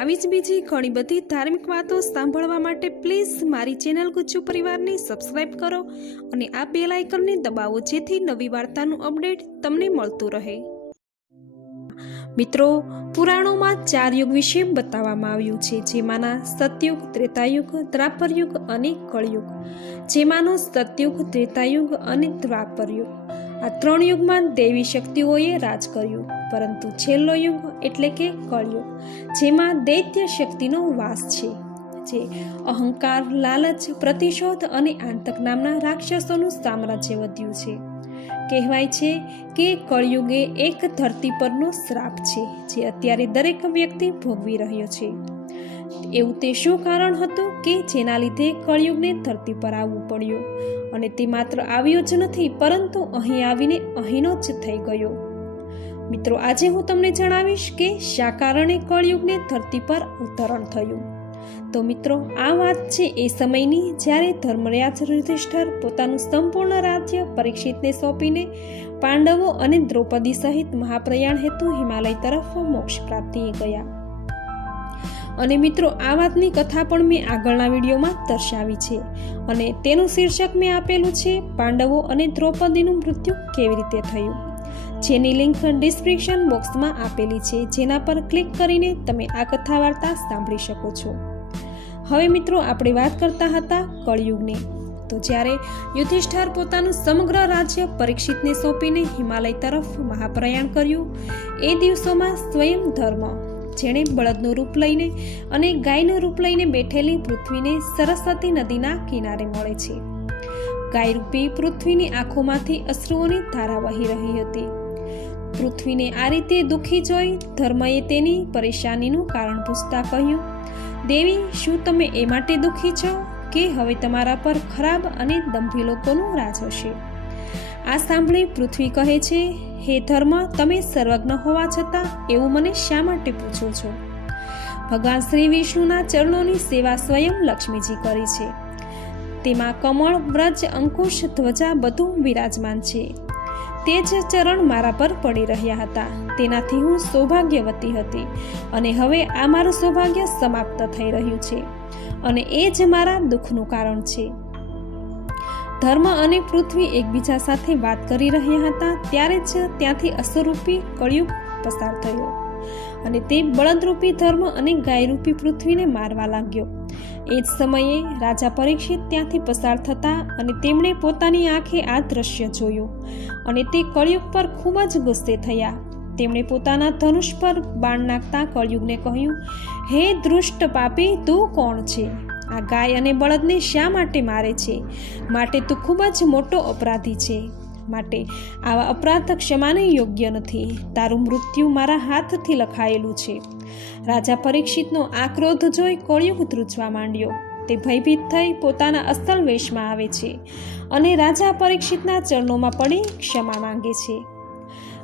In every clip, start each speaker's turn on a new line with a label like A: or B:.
A: આવી જ બીજી ઘણી બધી ધાર્મિક વાતો સાંભળવા માટે પ્લીઝ મારી ચેનલ ગુજ્જુ પરિવારને સબસ્ક્રાઈબ કરો અને આ બેલ આઇકનને દબાવો જેથી નવી વાર્તાનું અપડેટ તમને મળતું રહે. મિત્રો, પુરાણોમાં ચાર યુગ વિશે બતાવવામાં આવ્યું છે, જેમાંના સતયુગ, ત્રેતાયુગ દ્વાપરયુગ અને કળયુગ. જેમાંનો સતયુગ, ત્રેતાયુગ અને દ્વાપરયુગ આ ત્રણ યુગમાં દેવી શક્તિઓએ રાજ કર્યું, પરંતુ છેલ્લો યુગ એટલે કે કળયુગ, જેમાં દૈત્ય શક્તિનો વાસ છે, જે અહંકાર, લાલચ, પ્રતિશોધ અને આંતક નામના રાક્ષસોનું સામ્રાજ્ય વધ્યું છે. કહેવાય છે કે કળયુગે એક ધરતી પરનો શ્રાપ છે, જે અત્યારે દરેક વ્યક્તિ ભોગવી રહ્યો છે. એવું તે શું કારણ હતું કે જેના લીધે કળયુગને ધરતી પર આવવું પડ્યું? અને તે માત્ર આવ્યો જ નથી, પરંતુ અહીં આવીને અહીંનો જ થઈ ગયો. મિત્રો, આજે હું તમને જણાવીશ કે શા કારણે કળયુગને ધરતી પર ઉતરણ થયું? તો મિત્રો, આ વાત છે એ સમયની જ્યારે ધર્મરાજ યુધિષ્ઠર પોતાનું સંપૂર્ણ રાજ્ય પરીક્ષિતને સોંપીને પાંડવો અને દ્રૌપદી સહિત મહાપ્રયાણ હેતુ હિમાલય તરફ મોક્ષ પ્રાપ્તિએ ગયા. અને મિત્રો, આ વાતની કથા પણ મેં આગળના વિડીયોમાં દર્શાવી છે. અને તેનું શીર્ષક મેં આપેલું છે, પાંડવો અને દ્રૌપદીનું મૃત્યુ કેવી રીતે થયું? જેની લિંક ડિસ્ક્રિપ્શન બોક્સમાં આપેલી છે, જેના પર ક્લિક કરીને તમે આ કથા વાર્તા સાંભળી શકો છો. હવે મિત્રો, આપણે વાત કરતા હતા કળયુગની. તો જ્યારે યુધિષ્ઠાર પોતાનું સમગ્ર રાજ્ય પરીક્ષિતને સોંપીને હિમાલય તરફ મહાપ્રયાણ કર્યું, એ દિવસોમાં સ્વયં ધર્મ જેણે બળદનું રૂપ લઈને અને ગાયનું રૂપ લઈને બેઠેલી પૃથ્વીને સરસ્વતી નદીના કિનારે મળે છે. ગાયરૂપી પૃથ્વીની આંખોમાંથી અશ્રુઓની ધારા વહી રહી હતી. પૃથ્વીને આ રીતે દુઃખી જોઈ ધર્મએ તેની પરેશાનીનું કારણ પૂછતા કહ્યું, દેવી, શું તમે એ માટે દુઃખી છો કે હવે તમારા પર ખરાબ અને દંભી લોકોનું રાજ હશે? આ સાંભળી પૃથ્વી કહે છે, હે ધર્મ, તમે સર્વજ્ઞ હોવા છતાં એવું મને શા માટે પૂછો છો? ભગવાન શ્રી વિષ્ણુના ચરણોની સેવા સ્વયં લક્ષ્મીજી કરી છે. તેમાં કમળ વ્રજ અંકુશ, ધ્વજા બધું વિરાજમાન છે. તે જ ચરણ મારા પર પડી રહ્યા હતા. તેનાથી હું સૌભાગ્યવતી હતી અને હવે આ મારું સૌભાગ્ય સમાપ્ત થઈ રહ્યું છે અને એ જ મારા દુઃખનું કારણ છે. ધર્મ અને પૃથ્વી એકબીજા સાથે વાત કરી રહ્યા હતા, ત્યારે જ ત્યાંથી અસુરૂપી કળિયુગ પસાર થયો અને તે બળદરૂપી ધર્મ અને ગાયરૂપી પૃથ્વીને મારવા લાગ્યો. એ જ સમયે રાજા પરીક્ષિત ત્યાંથી પસાર થતા અને તેમણે પોતાની આંખે આ દ્રશ્ય જોયું અને તે કળિયુગ પર ખૂબ જ ગુસ્સે થયા. તેમણે પોતાના ધનુષ પર બાણ નાખતા કળિયુગને કહ્યું, હે દૃષ્ટ પાપી, તું કોણ છે? આ ગાય અને બળદને શા માટે મારે છે? માટે તું ખૂબ જ મોટો અપરાધી છે. માટે આવા અપરાધ ક્ષમાને યોગ્ય નથી. તારું મૃત્યુ મારા હાથથી લખાયેલું છે. રાજા પરીક્ષિતનો આ ક્રોધ જોઈ કોળિયુગ ધ્રુજવા માંડ્યો. તે ભયભીત થઈ પોતાના અસલ વેશમાં આવે છે અને રાજા પરીક્ષિતના ચરણોમાં પડી ક્ષમા માંગે છે.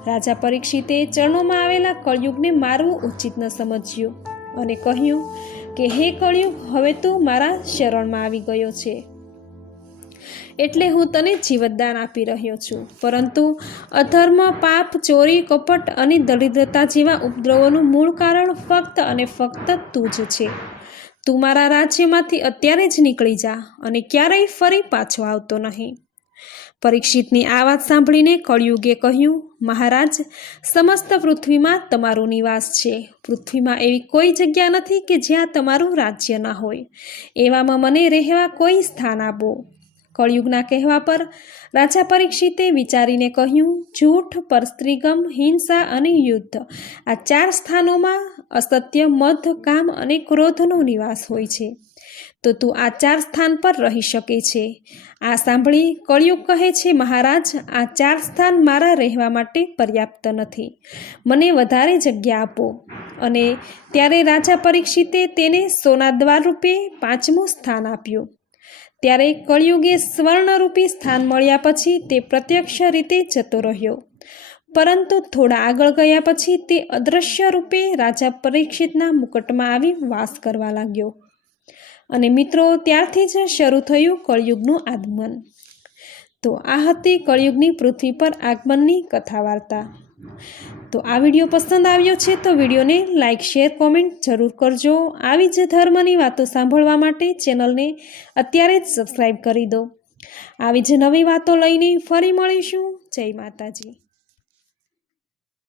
A: રાજા પરીક્ષિતે ચરણોમાં આવેલા કળયુગને મારવું ઉચિત ન સમજ્યું અને કહ્યું કે હે કળિયુગ, હવે તું મારા શરણમાં આવી ગયો છે. એટલે હું તને જીવતદાન આપી રહ્યો છું. પરંતુ અધર્મ પાપ, ચોરી, કપટ અને દરિદ્રતા જેવા ઉપદ્રવોનું મૂળ કારણ ફક્ત અને ફક્ત તું જ છે. તું મારા રાજ્યમાંથી અત્યારે જ નીકળી જા અને ક્યારેય ફરી પાછો આવતો નહીં. પરીક્ષિતની આ વાત સાંભળીને કળિયુગે કહ્યું મહારાજ, સમસ્ત પૃથ્વીમાં તમારો નિવાસ છે. પૃથ્વીમાં એવી કોઈ જગ્યા નથી કે જ્યાં તમારું રાજ્ય ના હોય. એવામાં મને રહેવા કોઈ સ્થાન આપો. કળયુગના કહેવા પર રાજા પરીક્ષિતે વિચારીને કહ્યું, જૂઠ, પરસ્ત્રીગમ, હિંસા અને યુદ્ધ આ ચાર સ્થાનોમાં અસત્ય, મધ, કામ અને ક્રોધનો નિવાસ હોય છે. તો તું આ ચાર સ્થાન પર રહી શકે છે. આ સાંભળી કળિયુગ કહે છે, મહારાજ, આ ચાર સ્થાન મારા રહેવા માટે પર્યાપ્ત નથી. મને વધારે જગ્યા આપો. અને ત્યારે રાજા પરીક્ષિતે તેને સોના દ્વાર રૂપે પાંચમું સ્થાન આપ્યું. ત્યારે કળિયુગે સ્વર્ણરૂપી સ્થાન મળ્યા પછી તે પ્રત્યક્ષ રીતે જતો રહ્યો. પરંતુ થોડા આગળ ગયા પછી તે અદૃશ્ય રૂપે રાજા પરીક્ષિતના મુકટમાં આવી વાસ કરવા લાગ્યો. અને મિત્રો, ત્યારથી જ શરૂ થયું કળયુગનું આગમન. તો આ હતી કળયુગની પૃથ્વી પર આગમનની કથા વાર્તા તો આ વીડિયો પસંદ આવ્યો છે તો વિડીયોને લાઇક, શેર, કોમેન્ટ જરૂર કરજો. આવી જ ધર્મની વાતો સાંભળવા માટે ચેનલને અત્યારે જ સબસ્ક્રાઈબ કરી દો. આવી જ નવી વાતો લઈને ફરી મળીશું. જય માતાજી.